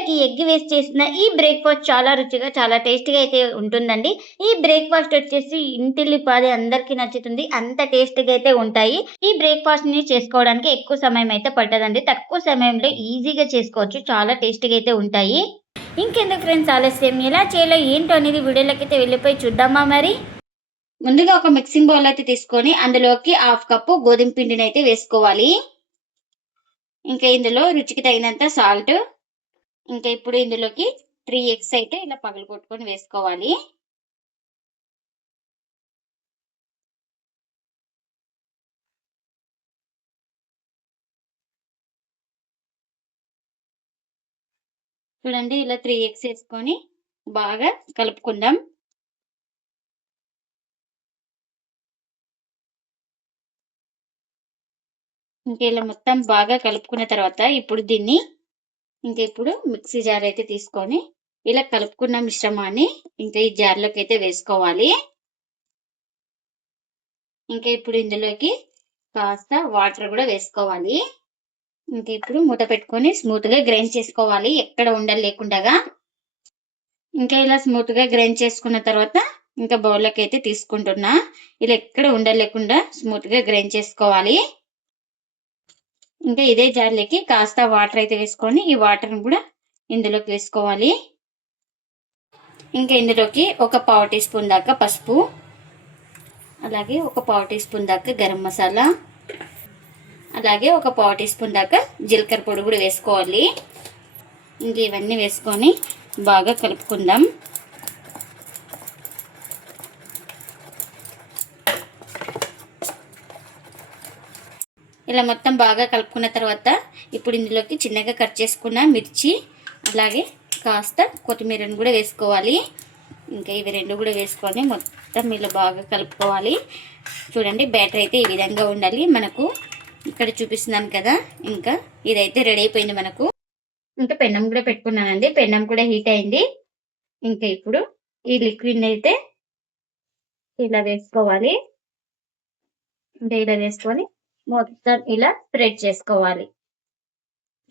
పిండిలోకి egg వేసి చేసిన ఈ బ్రేక్ఫాస్ట్ చాలా రుచిగా చాలా టేస్టీగా అయితే ఉంటుందండి. ఈ బ్రేక్ఫాస్ట్ వచ్చేసి ఇంటిల్లిపాది అందరికీ నచ్చుతుంది. అంత టేస్టీగా అయితే ఉంటాయి. ఈ బ్రేక్ఫాస్ట్ ని చేసుకోవడానికి ఎక్కువ సమయం అయితే పట్టదండి. తక్కువ సమయంలో ఈజీగా చేసుకోవచ్చు. చాలా టేస్టీగా అయితే ఉంటాయి. ఇంకెందుకు ఫ్రెండ్స్ ఆలస్యం, ఎలా చేయాలో ఏంటో అనేది వీడియోలోకి అయితే వెళ్ళిపోయి చూద్దామా మరి. ముందుగా ఒక మిక్సింగ్ బౌల్ అయితే తీసుకొని అందులోకి 1/2 కప్పు గోధుమ పిండిని అయితే వేసుకోవాలి. ఇంకా ఇందులో రుచికి తగినంత సాల్ట్, ఇంకా ఇప్పుడు ఇందులోకి 3 ఎగ్స్ అయితే ఇలా పగలగొట్టుకొని వేసుకోవాలి. చూడండి ఇలా 3 ఎగ్స్ వేసుకొని బాగా కలుపుకుందాం. ఇంకా ఇలా మొత్తం బాగా కలుపుకున్న తర్వాత ఇప్పుడు దీన్ని ఇప్పుడు మిక్సీ జార్ అయితే తీసుకొని ఇలా కలుపుకున్న మిశ్రమాన్ని ఇంకా ఈ జార్లోకి అయితే వేసుకోవాలి. ఇంకా ఇప్పుడు ఇందులోకి కాస్త వాటర్ కూడా వేసుకోవాలి. ఇంకా ఇప్పుడు మూత పెట్టుకొని స్మూత్ గా గ్రైండ్ చేసుకోవాలి, ఎక్కడ ఉండలు లేకుండా. ఇంకా ఇలా స్మూత్ గా గ్రైండ్ చేసుకున్న తర్వాత ఇంకా బౌల్లోకి అయితే తీసుకుంటున్నా. ఇలా ఎక్కడ ఉండలు లేకుండా స్మూత్ గా గ్రైండ్ చేసుకోవాలి. ఇంకా ఇదే జార్లోకి కాస్త వాటర్ అయితే వేసుకొని ఈ వాటర్ని కూడా ఇందులోకి వేసుకోవాలి. ఇంకా ఇందులోకి ఒక 1/4 టీ స్పూన్ దాకా పసుపు, అలాగే ఒక 1/4 టీ స్పూన్ దాకా గరం మసాలా, అలాగే ఒక 1/4 టీ స్పూన్ దాకా జీలకర్ర పొడి కూడా వేసుకోవాలి. ఇంక ఇవన్నీ వేసుకొని బాగా కలుపుకుందాం. ఇలా మొత్తం బాగా కలుపుకున్న తర్వాత ఇప్పుడు ఇందులోకి చిన్నగా కట్ చేసుకున్న మిర్చి, అలాగే కాస్త కొత్తిమీరను కూడా వేసుకోవాలి. ఇంకా ఇవి రెండు కూడా వేసుకొని మొత్తం ఇలా బాగా కలుపుకోవాలి. చూడండి బ్యాటర్ అయితే ఈ విధంగా ఉండాలి. మనకు ఇక్కడ చూపిస్తున్నాను కదా, ఇంకా ఇదైతే రెడీ అయిపోయింది మనకు. ఇంకా పెన్నం కూడా పెట్టుకున్నానండి, పెన్నం కూడా హీట్ అయింది. ఇంకా ఇప్పుడు ఈ లిక్విడ్ అయితే ఇలా వేసుకోవాలి. ఇంకా ఇలా వేసుకొని మొత్తం ఇలా స్ప్రెడ్ చేసుకోవాలి.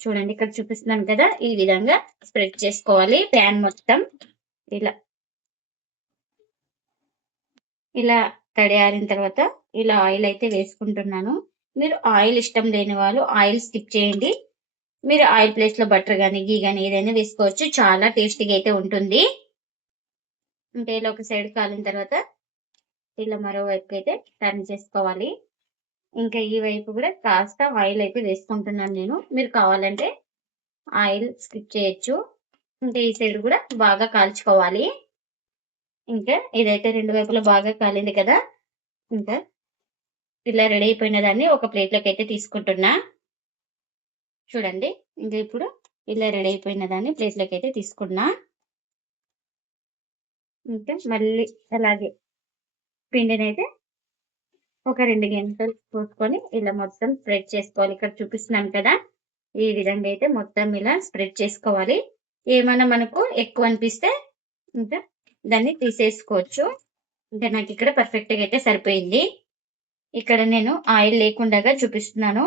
చూడండి ఇక్కడ చూపిస్తున్నాను కదా, ఈ విధంగా స్ప్రెడ్ చేసుకోవాలి. ప్యాన్ మొత్తం ఇలా తడియారిన తర్వాత ఇలా ఆయిల్ అయితే వేసుకుంటున్నాను. మీరు ఆయిల్ ఇష్టం లేని వాళ్ళు ఆయిల్ స్కిప్ చేయండి. మీరు ఆయిల్ ప్లేస్ లో బటర్ కానీ గీ కానీ ఏదైనా వేసుకోవచ్చు. చాలా టేస్టీగా అయితే ఉంటుంది. అంటే ఇలా ఒక సైడ్ కాలిన తర్వాత ఇలా మరో వైపు అయితే టర్న్ చేసుకోవాలి. ఇంకా ఈ వైపు కూడా కాస్త ఆయిల్ అయితే వేసుకుంటున్నాను నేను. మీరు కావాలంటే ఆయిల్ స్కిప్ చేయొచ్చు. ఇంకా ఈ సైడ్ కూడా బాగా కాల్చుకోవాలి. ఇంకా ఇదైతే రెండు వైపులా బాగా కాలింది కదా, ఇంకా ఇలా రెడీ అయిపోయిన దాన్ని ఒక ప్లేట్లోకి అయితే తీసుకుంటున్నా. చూడండి ఇంకా ఇప్పుడు ఇలా రెడీ అయిపోయిన దాన్ని ప్లేట్లోకి అయితే తీసుకున్నా. ఇంకా మళ్ళీ అలాగే పిండిని అయితే ఒక 2 గంటలు పోసుకొని ఇలా మొత్తం స్ప్రెడ్ చేసుకోవాలి. ఇక్కడ చూపిస్తున్నాను కదా, ఈ విధంగా అయితే మొత్తం ఇలా స్ప్రెడ్ చేసుకోవాలి. ఏమైనా మనకు ఎక్కువ అనిపిస్తే ఇంకా దాన్ని తీసేసుకోవచ్చు. ఇంకా నాకు ఇక్కడ పర్ఫెక్ట్ గా అయితే సరిపోయింది. ఇక్కడ నేను ఆయిల్ లేకుండా చూపిస్తున్నాను.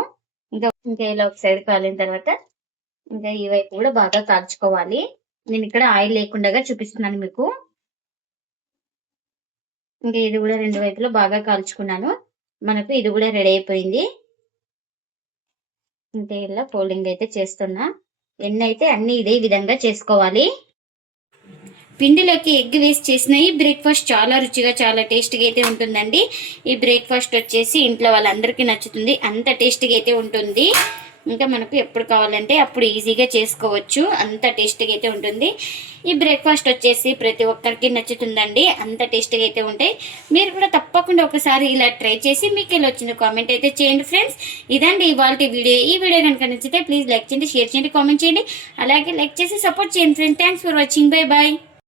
ఇంకా ఇలా ఒక సైడ్ కాలిన తర్వాత ఇంకా ఈ వైపు కూడా బాగా కాల్చుకోవాలి. నేను ఇక్కడ ఆయిల్ లేకుండా చూపిస్తున్నాను మీకు. ఇంకా ఇది కూడా రెండు వైపులో బాగా కాల్చుకున్నాను. మనకు ఇది కూడా రెడీ అయిపోయింది. ఇంకా ఇలా ఫోల్డింగ్ అయితే చేస్తున్నా. ఎన్ని అయితే అన్ని ఇదే విధంగా చేసుకోవాలి. పిండిలోకి ఎగ్ వేసి చేసిన ఈ బ్రేక్ఫాస్ట్ చాలా రుచిగా చాలా టేస్టీగా అయితే ఉంటుందండి. ఈ బ్రేక్ఫాస్ట్ వచ్చేసి ఇంట్లో వాళ్ళందరికీ నచ్చుతుంది. అంత టేస్టీగా అయితే ఉంటుంది. ఇంకా మనకు ఎప్పుడు కావాలంటే అప్పుడు ఈజీగా చేసుకోవచ్చు. అంత టేస్టీగా అయితే ఉంటుంది. ఈ బ్రేక్ఫాస్ట్ వచ్చేసి ప్రతి ఒక్కరికి నచ్చుతుందండి. అంత టేస్టీగా అయితే ఉంటాయి. మీరు కూడా తప్పకుండా ఒకసారి ఇలా ట్రై చేసి మీకు ఎలా వచ్చిందో కామెంట్ అయితే చేయండి ఫ్రెండ్స్. ఇదండి ఇవాళ వీడియో. ఈ వీడియో కనుక నచ్చితే ప్లీజ్ లైక్ చేయండి, షేర్ చేయండి, కామెంట్ చేయండి. అలాగే లైక్ చేసి సపోర్ట్ చేయండి friends. Thanks for watching. Bye bye.